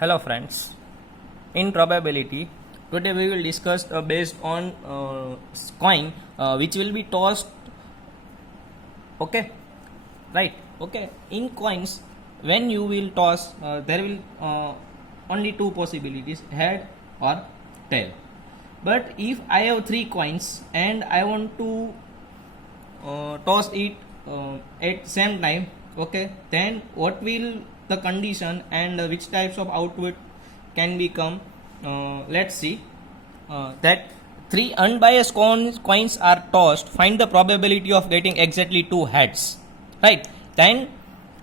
Hello friends, in probability, today we will discuss based on coin which will be tossed, okay, right, okay, in coins when you will toss there will only two possibilities, head or tail. But if I have three coins and I want to toss it at same time, okay, then what will the condition and which types of output can become, let's see, that three unbiased coins are tossed, find the probability of getting exactly two heads, right, then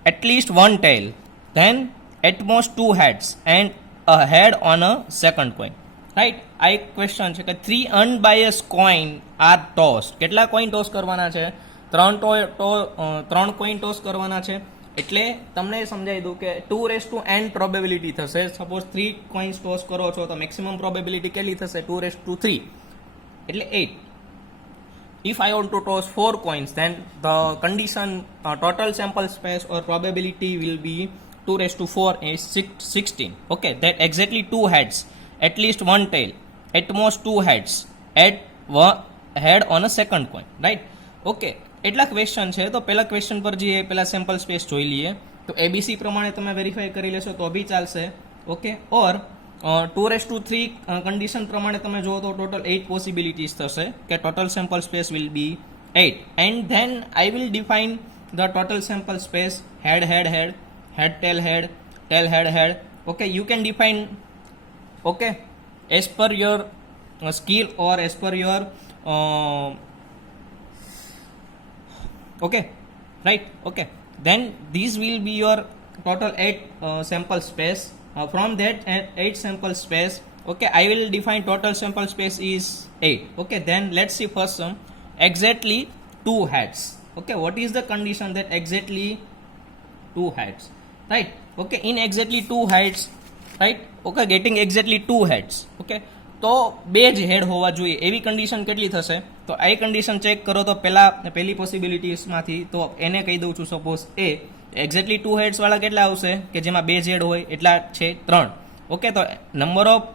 at least one tail, then at most two heads and a head on a second coin, right. આ એક question છે કે three અનબાયસ coin R toss. કેટલા coin toss કરવાના છે? ત્રણ coin toss કરવાના છે. એટલે તમને સમજાવી દઉં કે 2n પ્રોબેબિલિટી થશે. સપોઝ 3 કોઈન્સ ટોસ કરો છો તો મેક્સિમમ પ્રોબેબિલિટી કેટલી થશે? 2/3 એટલે 8. If I want to toss 4 coins, then the condition total sample space or probability will be 2/4 is 16. Okay, that exactly two heads, at least one tail, at most two heads, at one head on a second coin, right? Okay, એટલા question છે તો પહેલા question પર જઈએ, પહેલા sample space જોઈ લઈએ. તો એબીસી પ્રમાણે તમે વેરીફાઈ કરી લેશો તો બી ચાલશે. ઓકે, ઓર 2/3 કન્ડિશન પ્રમાણે તમે જુઓ તો ટોટલ 8 પોસિબિલિટીઝ થશે કે total sample space will be 8. And then I will define the total sample space head head head head tail head head. Okay, you can define, okay, as per your skill or as per your okay, right, okay, then these will be your total 8 sample space. From that 8 sample space, okay, I will define total sample space is 8. Okay, then let's see first sum, exactly two heads. Okay, what is the condition that exactly two heads, right? Okay, in exactly two heads, right, okay, getting exactly two heads, okay, તો બે જ હેડ હોવા જોઈએ એવી condition કેટલી થશે? તો આ કન્ડિશન ચેક કરો તો પહેલી પોસિબિલિટીઝમાંથી તો એને કહી દઉં છું, સપોઝ એ એક્ઝેક્ટલી ટુ હેડ્સ વાળા કેટલા આવશે કે જેમાં બે જ હેડ હોય, એટલા છે 3. ઓકે, તો નંબર ઓફ,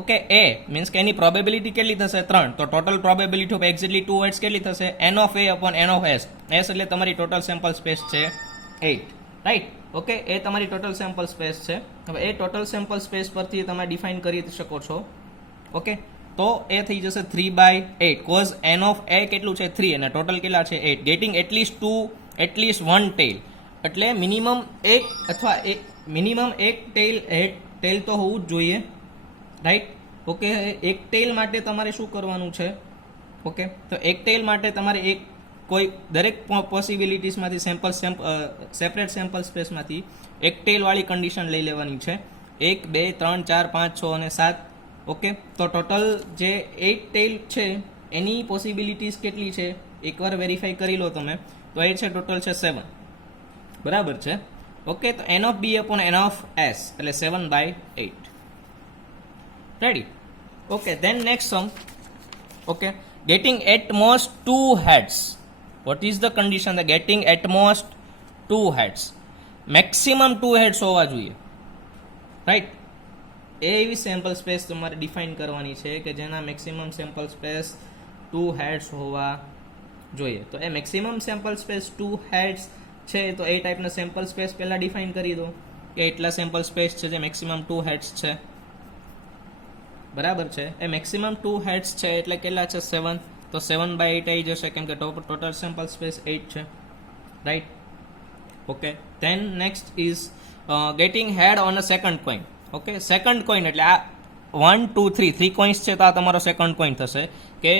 ઓકે, એ મીન્સ કે એની પ્રોબેબિલિટી કેટલી થશે? 3. તો total probability of exactly two heads કેટલી થશે? N of A upon n of S. S એટલે તમારી ટોટલ સેમ્પલ સ્પેસ છે 8, રાઈટ. ઓકે, એ તમારી ટોટલ સેમ્પલ સ્પેસ છે. હવે એ ટોટલ સેમ્પલ સ્પેસ પરથી તમે ડિફાઇન કરી શકો છો. ઓકે, તો એ થઈ જશે 3/8 કોઝ એન ઓફ એ કેટલું છે? 3 અને ટોટલ કેટલા છે? 8. ગેટિંગ એટલીસ્ટ વન ટેલ, એટલે મિનિમમ એક અથવા મિનિમમ એક ટેલ તો હોવું જ જોઈએ, રાઈટ. ઓકે, એક ટેલ માટે તમારે શું કરવાનું છે? ઓકે, તો એક ટેલ માટે તમારે એક કોઈ દરેક પોસિબિલિટીઝમાંથી સેપરેટ સેમ્પલ સ્પેસમાંથી એક ટેલવાળી કન્ડિશન લઈ લેવાની છે. 1 2 3 4 5 6 અને 7. ઓકે, તો ટોટલ જે 8 ટેલ છે એની પોસિબિલિટીઝ કેટલી છે એકવાર વેરીફાઈ કરી લો તમે, તો એ છે ટોટલ છે 7, બરાબર છે. ઓકે, તો n of B upon n of S એટલે 7/8, ready. Okay, then next sum, okay, getting at most two heads. What is the condition? The getting at most two heads, maximum two heads હોવા જોઈએ, right. એવી sample space તમારે define કરવાની છે કે જેના maximum sample space 2 heads હોવા જોઈએ. તો એ મેક્સિમમ સેમ્પલ સ્પેસ 2 હેડ્સ છે તો એ ટાઈપના સેમ્પલ સ્પેસ પહેલાં ડિફાઇન કરી દો કે એટલા સેમ્પલ સ્પેસ છે જે મેક્સિમમ 2 હેડ્સ છે, બરાબર છે. એ મેક્સિમમ 2 હેડ્સ છે એટલે કેટલા છે? 7. તો 7/8 આવી જશે કેમ કે ટોટલ સેમ્પલ સ્પેસ 8 છે, right. Okay, then next is getting head on a second coin. Okay, second coin એટલે આ 1 2 3 કોઈન્સ છે તો આ તમારો સેકન્ડ કોઈન થશે. કે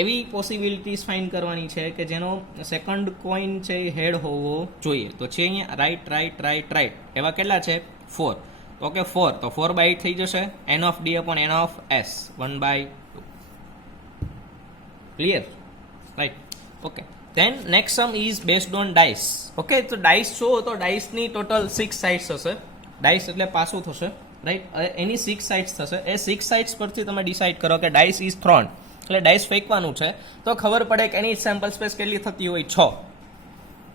એવી પોસિબિલિટીઝ ફાઇન્ડ કરવાની છે કે જેનો સેકન્ડ કોઈન છે હેડ હોવો જોઈએ. તો છે અહીંયા રાઈટ. એવા કેટલા છે? 4. ઓકે, 4. તો 4/8 થઈ જશે. N of D upon n of S 1/2, clear, right. Okay, then next sum is based on dice. Okay, તો ડાઇસ જો તો ડાઇસની ટોટલ 6 સાઇડ્સ હશે. ડાઇસ એટલે પાસું થશે, રાઈટ. એની 6 સાઇડ્સ થશે. એ 6 સાઇડ્સ પરથી તમે ડિસાઇડ કરો કે ડાઇસ ઇઝ થ્રોન, એટલે ડાઇસ ફેંકવાનું છે તો ખબર પડે કે એની સેમ્પલ સ્પેસ કેટલી થતી હોય?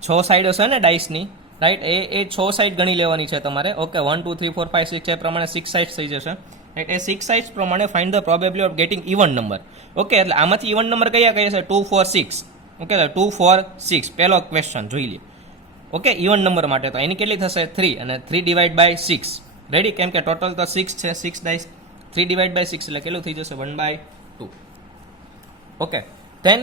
6 સાઇડ હશે ને ડાઇસની, રાઈટ એ 6 સાઇડ ગણી લેવાની છે તમારે. ઓકે 1 2 3 4 5 6 એ પ્રમાણે 6 સાઇડ્સ થઈ જશે. રાઈટ એ 6 સાઇડ્સ પ્રમાણે find the probability of gating even number. Okay એટલે આમાંથી ઇવન નંબર કયા છે 2 4 6. ઓકે 2 4 6 પહેલો ક્વેશ્ચન જોઈ લે. ઓકે ઇવન નંબર માટે તો એની કેટલી થશે 3 અને 3 ડિવાઈડ બાય 6. રેડી કેમ કે ટોટલ તો 6 છે 6 ડાઈસ 3 ડિવાઈડ બાય 6 એટલે કેટલું થઈ જશે 1/2. Okay then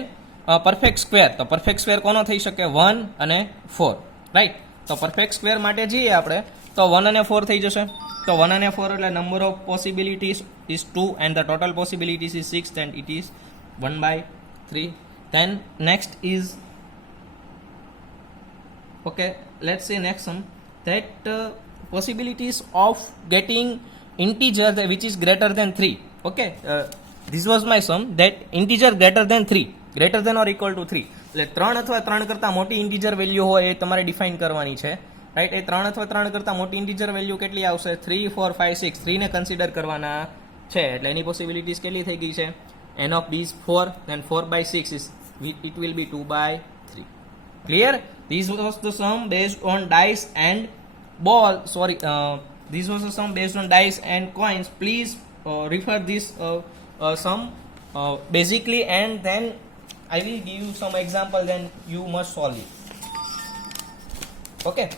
perfect square. તો પરફેક્ટ સ્ક્વેર કોનો થઈ શકે 1 અને 4. રાઈટ તો પરફેક્ટ સ્ક્વેર માટે જઈએ આપણે તો 1 અને 4 થઈ જશે. તો 1 અને 4 એટલે number of possibilities is 2 and the total possibilities is 6 and it is 1/3. Than next is okay let's say next sum that possibilities of getting integer which is greater than 3. okay this was my sum that integer greater than 3 greater than or equal to 3 એટલે 3 અથવા 3 કરતાં મોટી integer value હોય એ તમારે define કરવાની છે. Right એ 3 અથવા 3 કરતાં મોટી ઇન્ટીજર વેલ્યુ કેટલી આવશે 3 4 5 6 3 ને કન્સિડર કરવાના છે એટલે એની પોસિબિલિટીઝ કેટલી થઈ ગઈ છે n of b is 4 then 4/6 is it will be 2/3. clear? This was the sum based on dice and ball. Sorry, this was the sum based on dice and coins. Please refer this sum basically, and then I will give you some example. Then you must solve it. Okay.